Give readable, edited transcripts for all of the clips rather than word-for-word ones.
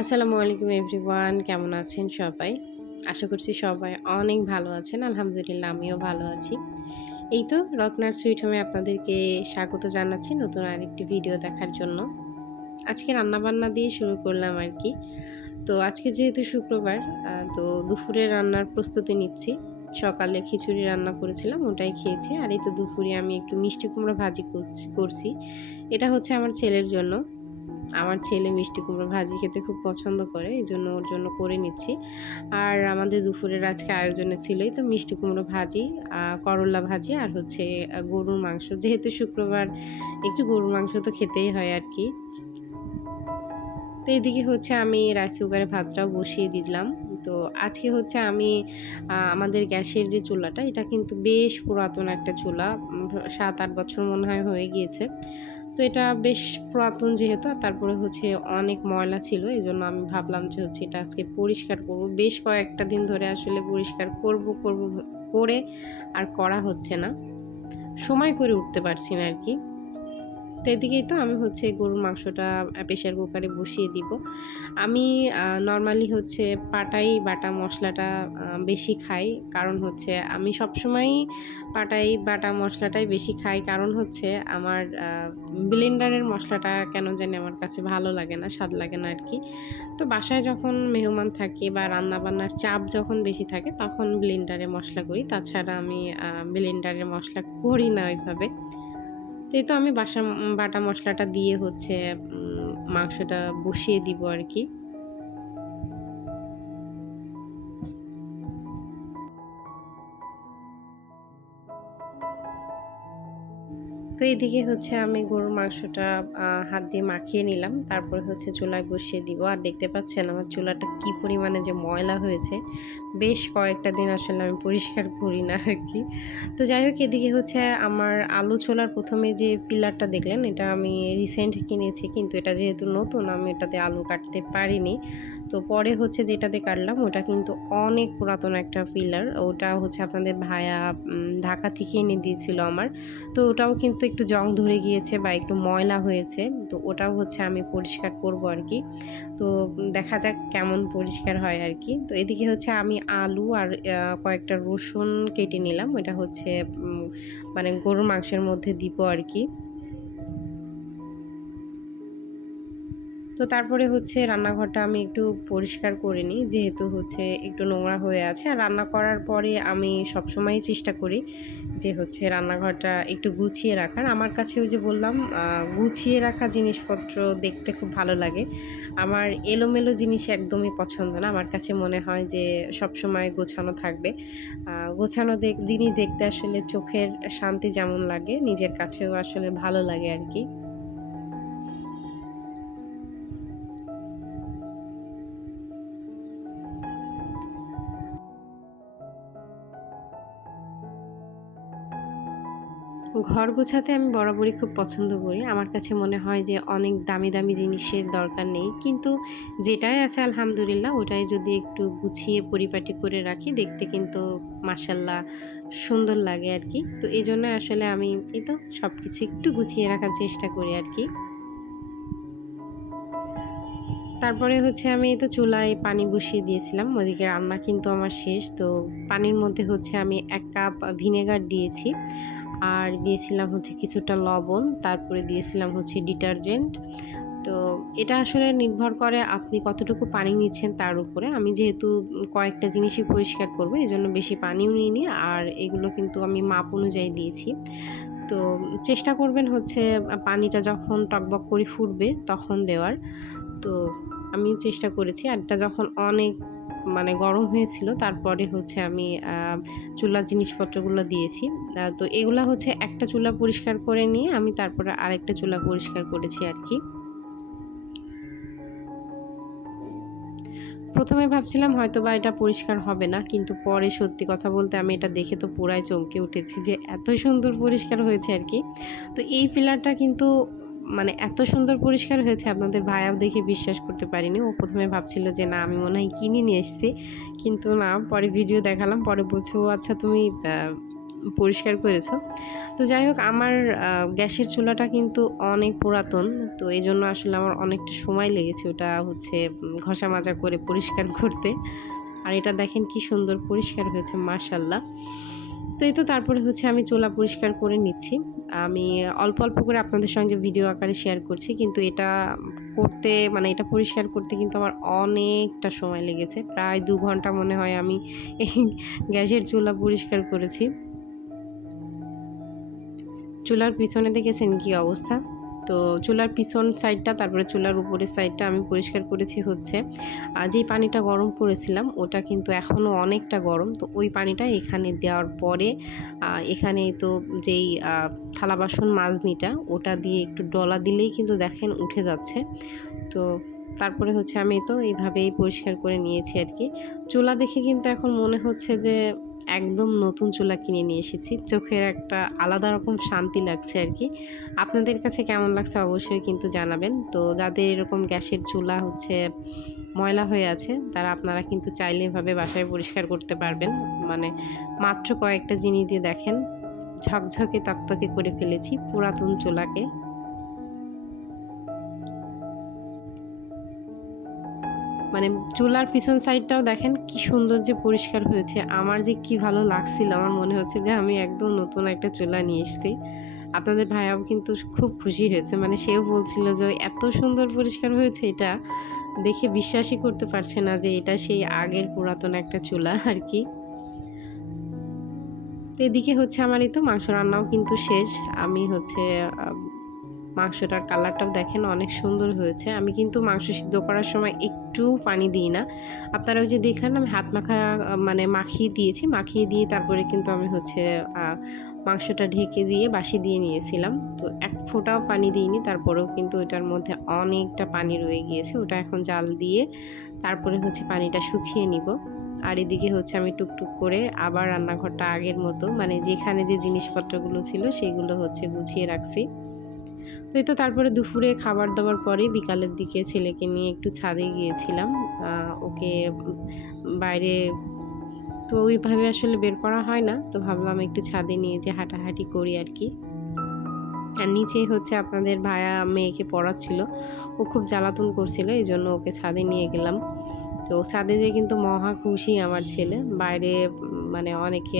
আসসালামু আলাইকুম এভরিওয়ান, কেমন আছেন সবাই? আশা করছি সবাই অনেক ভালো আছেন। আলহামদুলিল্লাহ আমিও ভালো আছি। এই তো রত্নার সুইট হোমে আপনাদেরকে স্বাগত জানাচ্ছি নতুন আরেকটি ভিডিও দেখার জন্য। আজকে রান্নাবান্না দিয়ে শুরু করলাম আরকি। তো আজকে যেহেতু শুক্রবার তো দুপুরে রান্নার প্রস্তুতি নিচ্ছি। সকালে খিচুড়ি রান্না করেছিলাম ওটাই খেয়েছি। আর এই তো দুপুরে আমি একটু মিষ্টি কুমড়া ভাজি করছি। এটা হচ্ছে আমার ছেলের জন্য। আমার ছেলে মিষ্টি কুমড়ো ভাজি খেতে খুব পছন্দ করে। এজন্য ওর জন্য করে নিচ্ছি। আর আমাদের দুপুরের আজকে আয়োজনে ছিল এই তো মিষ্টি কুমড়ো ভাজি, করল্লা ভাজি আর হচ্ছে গরুর মাংস। যেহেতু শুক্রবার একটু গরুর মাংস তো খেতেই হয় আরকি। তো এদিকে হচ্ছে আমি রাইস কুকারে ভাতটাও বসিয়ে দিলাম। তো আজকে হচ্ছে আমি আমাদের গ্যাসের যে চুলাটা এটা কিন্তু বেশ পুরাতন একটা চুলা। ৭-৮ বছর মনে হয় হয়ে গিয়েছে। তো এটা বেশ পুরাতন যেহেতু আর তারপরে হচ্ছে অনেক ময়লা ছিল। এজন্য আমি ভাবলাম যে হচ্ছে এটা আজকে পরিষ্কার করব। বেশ কয়েকটা দিন ধরে আসলে পরিষ্কার করব করে আর করা হচ্ছে না। সময় করে উঠতে পারছি না আরকি। তো এদিকেই তো আমি হচ্ছে গরুর মাংসটা প্রেশার কুকারে বসিয়ে দিব। আমি নরমালি হচ্ছে পাটাই বাটা মসলাটা বেশি খাই। কারণ হচ্ছে আমি সবসময়ই পাটাই বাটা মসলাটাই বেশি খাই। কারণ হচ্ছে আমার ব্লেন্ডারের মসলাটা কেন জানি আমার কাছে ভালো লাগে না, স্বাদ লাগে না আরকি। তো বাসায় যখন মেহমান থাকে বা রান্নাবান্নার চাপ যখন বেশি থাকে তখন ব্লেন্ডারে মসলা করি। তাছাড়া আমি ব্লেন্ডারে মসলা করি না ওইভাবে। তো এই তো আমি বাটা মসলাটা দিয়ে হচ্ছে মাংসটা বসিয়ে দিব আরকি। তো এদিকে হচ্ছে আমি গরুর মাংসটা হাত দিয়ে মাখিয়ে নিলাম। তারপরে হচ্ছে চুলায় বসিয়ে দিব। আর দেখতে পাচ্ছেন আমার চুলাটা কি পরিমাণে যে ময়লা হয়েছে। বেশ কয়েকটা দিন আসলে আমি পরিষ্কার করি না আরকি। তো যাই হোক এদিকে হচ্ছে আমার আলু ছোলার ১ম এ যে পিলারটা দেখলেন এটা আমি রিসেন্ট কিনেছি। কিন্তু এটা যেহেতু নতুন আমি এটাতে আলু কাটতে পারিনি। তো পরে হচ্ছে যেটাতে কাটলাম ওটা কিন্তু অনেক পুরাতন একটা পিলার। ওটা হচ্ছে আপনাদের ভাইয়া ঢাকা থেকে এনে দিয়েছিল আমার। তো ওটাও কিন্তু একটু জং ধরে গিয়েছে বা একটু ময়লা হয়েছে। তো ওটাও হচ্ছে আমি পরিষ্কার করব আরকি। তো দেখা যাক কেমন পরিষ্কার হয় আরকি। তো এদিকে হচ্ছে আমি আলু আর কয়েকটা রসুন কেটে নিলাম। ওটা হচ্ছে মানে গরুর মাংসের মধ্যে দিব আরকি। তো তারপরে হচ্ছে রান্নাঘরটা আমি একটু পরিষ্কার করে নিই। যেহেতু হচ্ছে একটু নোংরা হয়ে আছে। আর রান্না করার পরে আমি সবসময়ই চেষ্টা করি যে হচ্ছে রান্নাঘরটা একটু গুছিয়ে রাখার। আমার কাছে ওই যে বললাম গুছিয়ে রাখা জিনিসপত্র দেখতে খুব ভালো লাগে। আমার এলোমেলো জিনিস একদমই পছন্দ না। আমার কাছে মনে হয় যে সবসময় গোছানো থাকবে। গোছানো জিনিস দেখতে আসলে চোখের শান্তি যেমন লাগে, নিজের কাছেও আসলে ভালো লাগে আরকি। ঘর গোছাতে আমি বরাবরই খুব পছন্দ করি। আমার কাছে মনে হয় যে অনেক দামি, দামি জিনিসের দরকার নেই। কিন্তু যেটাই আছে আলহামদুলিল্লাহ ওটাই যদি একটু গুছিয়ে পরিপাটি করে রাখি দেখতে কিন্তু মাশাআল্লাহ সুন্দর লাগে আরকি। তো এজন্য আসলে আমি এই তো সবকিছু একটু গুছিয়ে রাখার চেষ্টা করি আরকি। তারপরে হচ্ছে আমি এই তো চুলায় পানি বসিয়ে দিয়েছিলাম। ওদিকে রান্না কিন্তু আমার শেষ। তো পানির মধ্যে হচ্ছে আমি ১ কাপ ভিনেগার দিয়েছি। আর দিয়েছিলাম হচ্ছে কিছুটা লবণ, তারপরে দিয়েছিলাম হচ্ছে ডিটারজেন্ট। তো এটা আসলে নির্ভর করে আপনি কতটুকু পানি নিচ্ছেন তার উপরে। আমি যেহেতু কয়েকটা জিনিসই পরিষ্কার করব এজন্য বেশি পানিও নিইনি। আর এগুলো কিন্তু আমি মাপ অনুযায়ী দিয়েছি। তো চেষ্টা করবেন হচ্ছে পানিটা যখন টকবক করে ফুটবে তখন দেওয়ার। তো আমি চেষ্টা করেছি। আর এটা যখন অনেক মানে গরম হয়েছিল তারপরে হচ্ছে আমি চুলার জিনিসপত্রগুলো দিয়েছি। তো এগুলা হচ্ছে একটা চুলা পরিষ্কার করে নিয়ে আমি তারপরে আরেকটা চুলা পরিষ্কার করেছি আরকি। ১ম এ ভাবছিলাম হয়তোবা এটা পরিষ্কার হবে না। কিন্তু পরে সত্যি কথা বলতে আমি এটা দেখে তো পুরাই চমকে উঠেছি যে এত সুন্দর পরিষ্কার হয়েছে আরকি। তো এই ফিলারটা কিন্তু মানে এত সুন্দর পরিষ্কার হয়েছে আপনাদের ভাইয়াও দেখে বিশ্বাস করতে পারেনি। ও ১ম এ ভাবছিল যে না আমি মনে হয় কিনে নিয়ে এসছি। কিন্তু না পরে ভিডিও দেখালাম। পরে বলছে, "ও আচ্ছা তুমি পরিষ্কার করেছো। তো যাই হোক আমার গ্যাসের চুলাটা কিন্তু অনেক পুরাতন। তো এইজন্য আসলে আমার অনেকটা সময় লেগেছে ওটা হচ্ছে ঘষা মাজা করে পরিষ্কার করতে। আর এটা দেখেন কি সুন্দর পরিষ্কার হয়েছে মাশাআল্লাহ। তো এই তো তারপরে হচ্ছে আমি চুলা পরিষ্কার করে নিচ্ছি। আমি অল্প, অল্প করে আপনাদের সঙ্গে ভিডিও আকারে শেয়ার করছি। কিন্তু এটা করতে মানে এটা পরিষ্কার করতে কিন্তু আমার অনেকটা সময় লেগেছে। প্রায় ২ ঘন্টা মনে হয় আমি এই গ্যাসের চুলা পরিষ্কার করেছি। চুলার পিছনে দেখেছেন কি অবস্থা? তো চুলার পিছন সাইডটা তারপরে চুলার উপরের সাইডটা আমি পরিষ্কার করেছি হচ্ছে যেই পানিটা গরম করেছিলাম ওটা কিন্তু এখনও অনেকটা গরম। তো ওই পানিটা এখানে দেওয়ার পরে এখানে তো যেই থালা বাসন মাজনিটা ওটা দিয়ে একটু ডলা দিলেই কিন্তু দেখেন উঠে যাচ্ছে। তো তারপরে হচ্ছে আমি তো এইভাবেই পরিষ্কার করে নিয়েছি আর কি। চুলা দেখে কিন্তু এখন মনে হচ্ছে যে একদম নতুন চুলা কিনে নিয়ে এসেছি। চোখের একটা আলাদা রকম শান্তি লাগছে আর কি। আপনাদের কাছে কেমন লাগছে অবশ্যই কিন্তু জানাবেন। তো যাদের এরকম গ্যাসের চুলা হচ্ছে ময়লা হয়ে আছে তারা আপনারা কিন্তু চাইলে এভাবে বাসায় পরিষ্কার করতে পারবেন। মানে মাত্র কয়েকটা জিনিস দিয়ে দেখেন ঝকঝকে তকতকে করে ফেলেছি পুরাতন চুলাকে। মানে চুলার পিছন সাইডটাও দেখেন কি সুন্দর যে পরিষ্কার হয়েছে। আমার যে কি ভালো লাগছিল, আমার মনে হচ্ছে যে আমি একদম নতুন একটা চুলা নিয়ে এসেছি। আপনাদের ভাইয়াও কিন্তু খুব খুশি হয়েছে। মানে সেও বলছিল যে এত সুন্দর পরিষ্কার হয়েছে, এটা দেখে বিশ্বাসই করতে পারছে না যে এটা সেই আগের পুরাতন একটা চুলা আর কি। তো এদিকে হচ্ছে আমার এই তো মাংস রান্নাও কিন্তু শেষ। আমি হচ্ছে মাংসটার কালারটাও দেখেন অনেক সুন্দর হয়েছে। আমি কিন্তু মাংস সিদ্ধ করার সময় একটু পানি দিই না। আপনারা ওই যে দেখলেন আমি হাত মাখা মানে মাখিয়ে দিয়েছি। মাখিয়ে দিয়ে তারপরে কিন্তু আমি হচ্ছে মাংসটা ঢেকে দিয়ে বাসি দিয়ে নিয়েছিলাম। তো এক ফোঁটাও পানি দিইনি। তারপরেও কিন্তু ওটার মধ্যে অনেকটা পানি রয়ে গিয়েছে। ওটা এখন জাল দিয়ে তারপরে হচ্ছে পানিটা শুকিয়ে নিব। আর এদিকে হচ্ছে আমি টুকটুক করে আবার রান্নাঘরটা আগের মতো মানে যেখানে যে জিনিসপত্রগুলো ছিল সেগুলো হচ্ছে গুছিয়ে রাখছি। তো এই তো তারপরে দুপুরে খাবার দাবার পরে বিকালের দিকে ছেলেকে নিয়ে একটু ছাদে গিয়েছিলাম। ওকে বাইরে তো ওইভাবে আসলে বের করা হয় না। তো ভাবলাম একটু ছাদে নিয়ে যে হাঁটাহাঁটি করি আর কি। আর নিচে হচ্ছে আপনাদের ভায়া মেয়েকে পড়াচ্ছিল। ও খুব জ্বালাতন করছিল, এজন্য ওকে ছাদে নিয়ে গেলাম। তো ছাদে যেয়ে কিন্তু মহা খুশি আমার ছেলে। বাইরে মানে অনেকে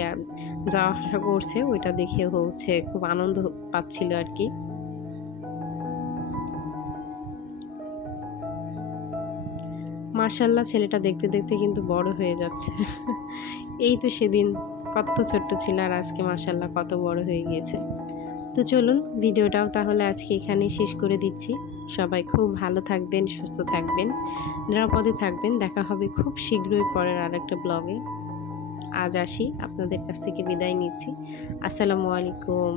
যাওয়া আসা করছে, ওইটা দেখে হচ্ছে খুব আনন্দ পাচ্ছিল আর কি। মাশাআল্লাহ ছেলেটা দেখতে, দেখতে কিন্তু বড় হয়ে যাচ্ছে। এই তো সেদিন কত ছোট্ট ছিল আর আজকে মাশাআল্লাহ কত বড় হয়ে গিয়েছে। তো চলুন ভিডিওটাও তাহলে আজকে এখানেই শেষ করে দিচ্ছি। সবাই খুব ভালো থাকবেন, সুস্থ থাকবেন, নিরাপদে থাকবেন। দেখা হবে খুব শীঘ্রই পরের আরেকটা ব্লগে। আজ আসি, আপনাদের কাছ থেকে বিদায় নিচ্ছি। আসসালামু আলাইকুম।